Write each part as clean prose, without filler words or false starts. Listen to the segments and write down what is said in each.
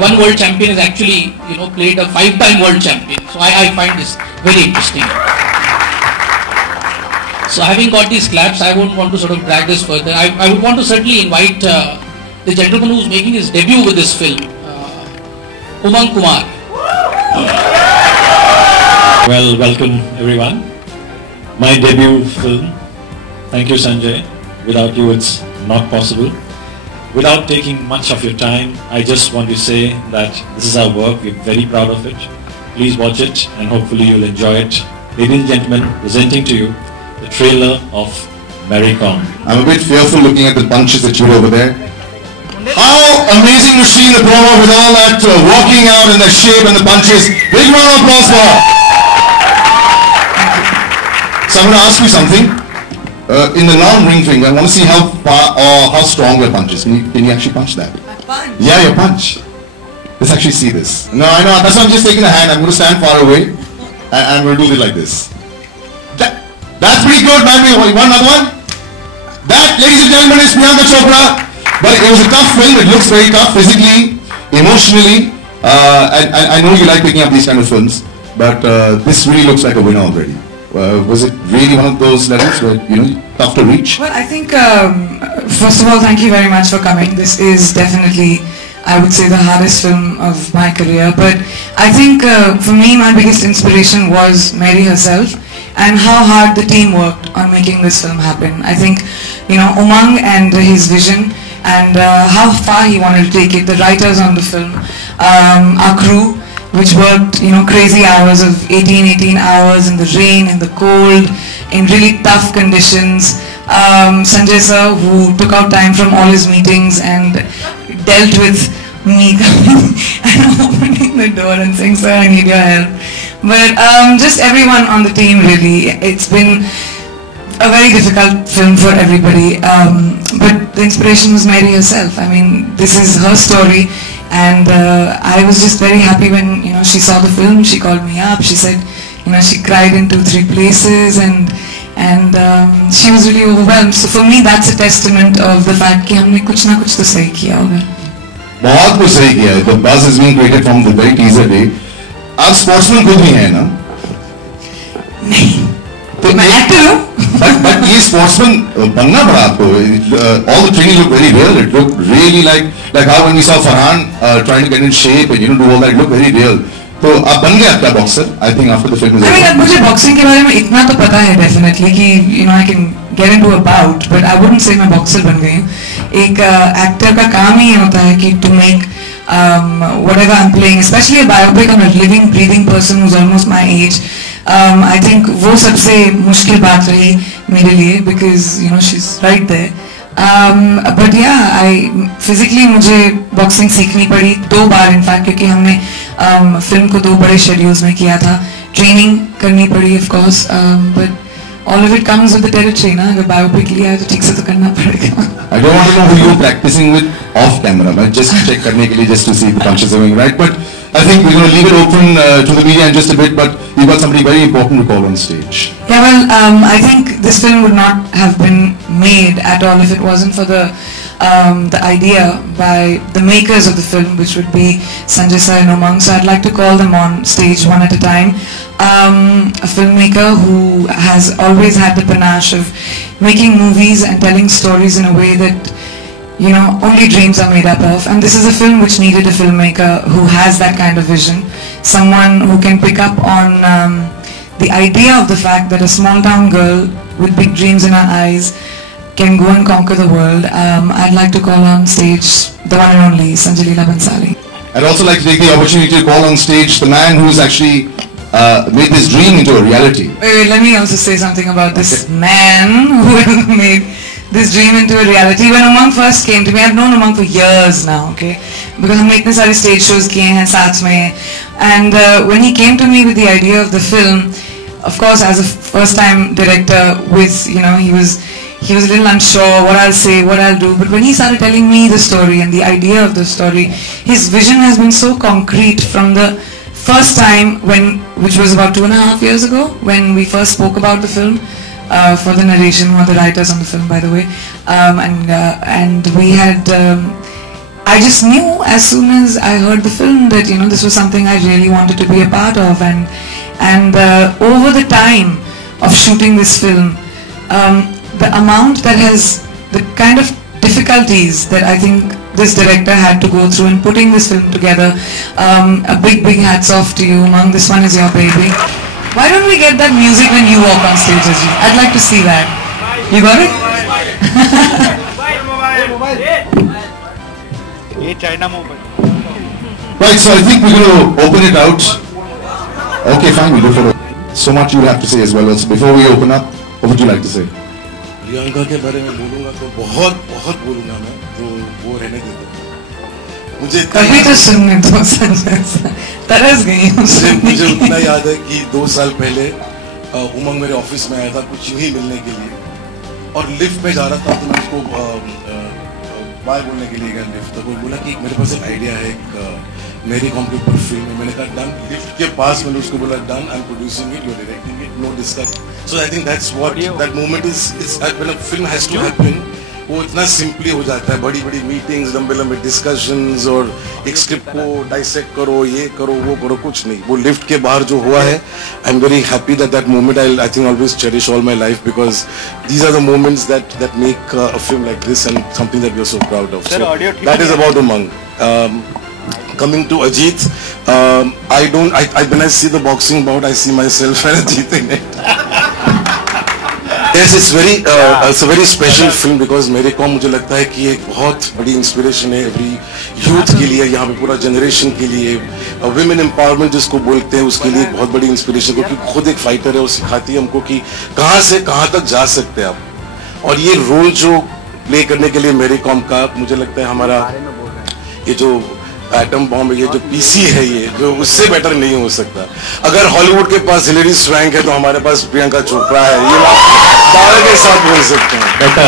one world champion is actually, played a 5-time world champion. So I find this very interesting. So having got these claps, I won't want to sort of drag this further. I would want to certainly invite the gentleman who's making his debut with this film, Umang Kumar. Well, welcome everyone. My debut film. Thank you, Sanjay. Without you, it's not possible. Without taking much of your time, I just want to say that this is our work. We're very proud of it. Please watch it and hopefully you'll enjoy it. Ladies and gentlemen, presenting to you the trailer of Mary Kom. I'm a bit fearful looking at the punches that you have over there. How amazing to see the promo with all that walking out and the shape and the punches. Big round of applause for her. So I'm going to ask you something. In the non-ring thing, I want to see how far or how strong your punch is. Can you actually punch that? My punch? Yeah, your punch. Let's actually see this. No, I know. That's why I'm just taking the hand. I'm going to stand far away and I'm going to do it like this. That's pretty good, man. One another one. That, ladies and gentlemen, is Priyanka Chopra. But it was a tough film. It looks very tough physically, emotionally. And I know you like picking up these kind of films, but this really looks like a winner already. Was it really one of those levels where, tough to reach? Well, I think, first of all, thank you very much for coming. This is definitely, I would say, the hardest film of my career. But I think, for me, my biggest inspiration was Mary herself and how hard the team worked on making this film happen. I think, Umang and his vision and how far he wanted to take it, the writers on the film, our crew, which worked, crazy hours of 18 hours in the rain, in the cold, in really tough conditions. Sanjay sir, who took out time from all his meetings and dealt with me coming and opening the door and saying, sir, I need your help. But just everyone on the team, really. It's been a very difficult film for everybody. But the inspiration was Mary herself. I mean, this is her story. And I was just very happy when she saw the film. She called me up. She said, she cried in 2-3 places, and she was really overwhelmed. So for me, that's a testament of the fact that हमने कुछ ना कुछ तो सही किया होगा. बहुत कुछ सही किया है. The buzz is being created from the very teaser day. आप sportsman खुद भी हैं ना? नहीं. मैं actor हूँ. But ये sportsman बनना पड़ा आपको. All the training looked very real. It looked really like how when we saw Farhan trying to get in shape and do all that, it looked very real. तो आप बन गए आपका boxer. I think after the film is over. I mean, मुझे boxing के बारे में इतना तो पता है definitely कि I can get into a bout, but I wouldn't say मैं boxer बन गई हूँ. एक actor का काम ही होता है कि to make whatever I'm playing, especially a biopic on a living, breathing person who's almost my age. I think वो सबसे मुश्किल बात रही मेरे लिए because she's right there. But yeah, physically मुझे boxing सीखनी पड़ी 2 बार in fact क्योंकि हमने film को 2 बड़े schedules में किया था. Training करनी पड़ी of course, but all of it comes with the territory ना. अगर biopic लिया है तो ठीक से तो करना पड़ेगा. I don't want to know who you're practicing with off camera, but just check करने के लिए just to see the punches are going right. But I think we're going to leave it open to the media in just a bit, but you've got somebody very important to call on stage. Yeah, well, I think this film would not have been made at all if it wasn't for the idea by the makers of the film, which would be Sanjay sir and Umang. So I'd like to call them on stage one at a time. A filmmaker who has always had the panache of making movies and telling stories in a way that only dreams are made up of, and this is a film which needed a filmmaker who has that kind of vision, someone who can pick up on the idea of the fact that a small town girl with big dreams in her eyes can go and conquer the world. I'd like to call on stage the one and only Sanjay Leela Bhansali. I'd also like to take the opportunity to call on stage the man who's actually made this dream into a reality. Wait, let me also say something about this man who made this dream into a reality. When Umang first came to me, I've known Umang for years now, okay? Because हमने इतने सारे stage shows किए हैं साथ में, and when he came to me with the idea of the film, of course, as a first-time director, with he was a little unsure what I'll say, what I'll do. But when he started telling me the story and the idea of the story, his vision has been so concrete from the first time which was about 2.5 years ago, when we first spoke about the film. For the narration, one of the writers on the film, by the way, and we had I just knew as soon as I heard the film that this was something I really wanted to be a part of, and over the time of shooting this film, the amount that the kind of difficulties that I think this director had to go through in putting this film together. A big hats off to you, Umang. This one is your baby. Why don't we get that music when you walk on stage, Ajit? I'd like to see that. You got it? Right, so I think we're going to open it out. Okay, fine, we'll go for it. So much you have to say as well. So before we open up, what would you like to say? Priyanka के बारे में बोलूँगा तो बहुत बोलूँगा मैं, तो वो रहने दे दो। मुझे कभी तो सुनने दो संजय, तरस गई हूँ। मुझे उतना याद है कि 2 साल पहले उमंग मेरे ऑफिस में आया था कुछ यूं ही मिलने के लिए, और लिफ्ट में जा रहा था तो मैं उसको बाय बोलने के लिए गया लिफ्ट, तो वो बोला कि मेरे पास एक आइडिया है, एक मेरी कॉम के ऊपर फिल्म है। मैंने कहा डन। लिफ्ट के पास मैंने उसको बोला done, I am producing it, you are directing it, no discuss. So I think that's what that moment is when a film has to happen. वो इतना सिंपली हो जाता है, बड़ी मीटिंग्स, लंबे डिस्कशंस, और एक स्क्रिप्ट को डाइसेक्ट करो, ये करो, वो करो, कुछ नहीं। वो लिफ्ट के बाहर जो हुआ है, I am very happy that moment I think always cherish all my life, because these are the moments that make a film like this and something that we are so proud of. So that is about Umang. Coming to Ajit, when I see the boxing bout, I see myself and Ajit in it. Yes, it's a very special film because मेरे को मुझे लगता है कि एक बहुत बड़ी inspiration है एवरी यूथ के लिए, यहाँ पे पूरा जनरेशन के लिए। विमेन एम्पावरमेंट जिसको बोलते हैं उसके लिए बहुत बड़ी इंस्पिरेशन, क्योंकि खुद एक फाइटर है, वो सिखाती है हमको कि कहाँ से कहाँ तक जा सकते हैं आप। और ये रोल जो प्ले करने के लिए मेरी कॉम का, मुझे लगता है हमारा ये जो एटम बॉम्ब, ये जो पीसी है, ये जो उससे बेटर नहीं हो सकता। अगर हॉलीवुड के पास हिलेरी स्wank है तो हमारे पास प्रियंका चोपड़ा है, ये दावे के साथ बोल सकते हैं।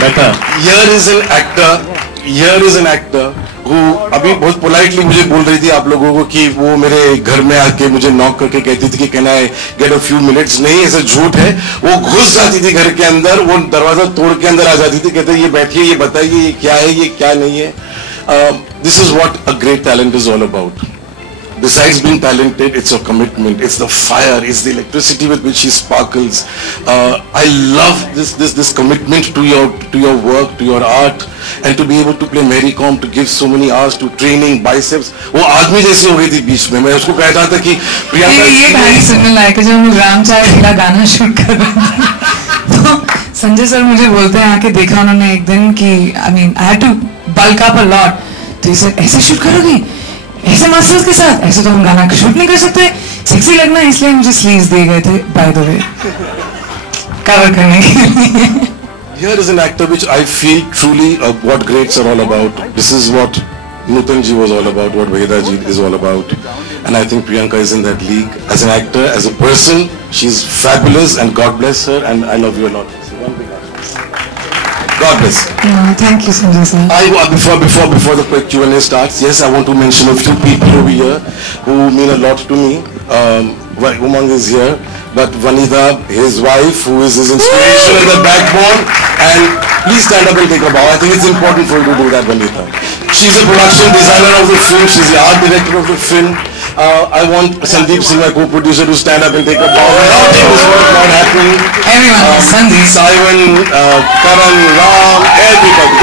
Better Here is an actor who अभी बहुत पोलाइटली मुझे बोल रही थी आप लोगों को कि वो मेरे घर में आके मुझे नॉक करके कहती थी कि can I get a few minutes. नहीं, ऐसा झूठ है। वो घुस जाती थी घर के अंदर, वो दरवाजा तोड़ के अंदर आ जाती थी, कहते ये बैठिए, ये बताइए, ये क्या है, ये क्या नहीं है। This is what a great talent is all about. Besides being talented, it's your commitment, it's the fire, it's the electricity with which she sparkles. I love this commitment to your work, to your art, and to be able to play Mary Kom, to give so many hours to training, biceps. वो आदमी जैसी हो गई थी बीच में। मैं उसको कहता था कि प्रियंका ये गाड़ी सुनने लायक है, जब हम राम चाय वाला गाना शूट कर रहे थे तो संजय सर मुझे बोलते हैं आके देखा उन्होंने एक दिन कि I had to bulk up a lot, तो ये सर ऐसे शूट करोगे, ऐसे मसल्स के साथ, ऐसे तो हम गाना शूट नहीं कर सकते, सेक्सी लगना, इसलिए मुझे स्लीव्स दिए गए थे बाय द वे कवर करने के लिए। Here is an actor which I feel truly what greats are all about. This is what Nutan ji was all about, what Vahida ji is all about, and I think Priyanka is in that league. As an actor, as a person, she's fabulous, and God bless her, and I love you a lot. So one big God bless. Thank you, Sanjay sir. Before the quick Q&A starts, yes, I want to mention a few people over here who mean a lot to me. Umang is here, but Vanitha, his wife, who is his inspiration and the backbone, and please stand up and take a bow. I think it's important for you to do that, Vanitha. She's a production designer of the film. She's the art director of the film. I want Sandeep Singh, my co-producer, to stand up and take a bow. Without him, this would not happen. Everyone, Sandeep, Simon, Karan, Ram, everybody.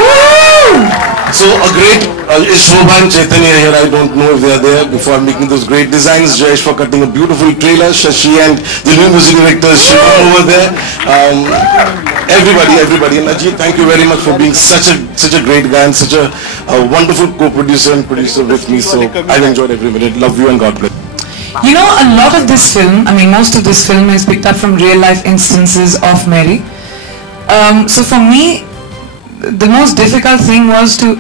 So a great is Shobha and Chaitanya here. I don't know if they are there before making those great designs. Jayesh for cutting a beautiful trailer. Shashi and the new music director Shivam over there. Everybody. And Ajit, thank you very much for being such a great guy and such a wonderful co-producer and producer with me. So I've enjoyed every minute. Love you and God bless. You know, a lot of this film, most of this film is picked up from real life instances of Mary. So for me, the most difficult thing was to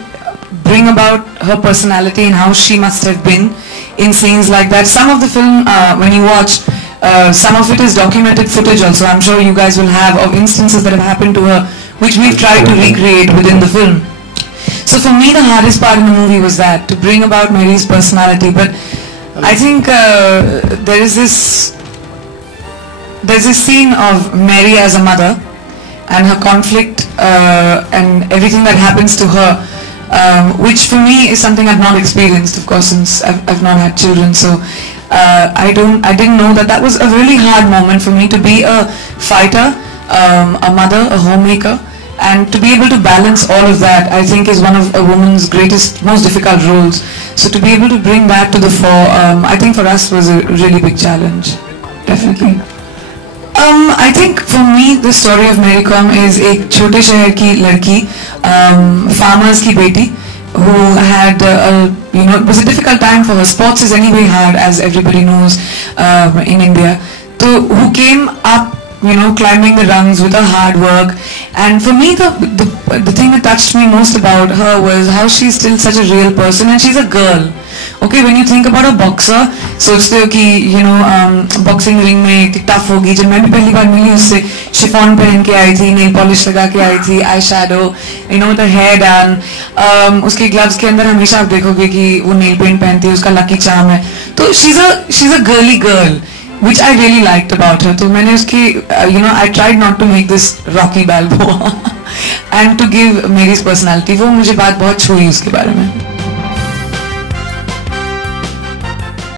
bring about her personality and how she must have been in scenes like that. Some of the film, when you watch, some of it is documented footage also. I'm sure you guys will have of instances that have happened to her, which we've tried to recreate within the film. So for me, the hardest part in the movie was that, to bring about Mary's personality. But I think there's this scene of Mary as a mother and her conflict and everything that happens to her which for me is something I've not experienced, of course, since I've not had children. So I didn't know that was a really hard moment for me, to be a fighter, a mother, a homemaker, and to be able to balance all of that, I think, is one of a woman's greatest, most difficult roles. So to be able to bring that to the fore, I think for us was a really big challenge, definitely. I think for me the story of Mary Kom is एक छोटे शहर की लड़की, farmers की बेटी, who had it was a difficult time for her. Sports is anyway hard, as everybody knows, in India. So who came up, climbing the rungs with her hard work. And for me, the thing that touched me most about her was how she's still such a real person, and she's a girl. Okay, when you think about a boxer, सोचते हो कि boxing ring में इतनी tough होगी. जब मैं भी पहली बार मिली उससे, chiffon पहन के आई थी, nail polish लगा के आई थी, eye shadow, with her hair done. उसके gloves के अंदर हमेशा आप देखोगे कि वो nail paint पहनती है, उसका lucky charm है. तो she's a girly girl, which I really liked about her. तो मैंने उसकी I tried not to make this Rocky Balboa and to give Mary's personality. वो मुझे बात बहुत छुई उसके बारे में.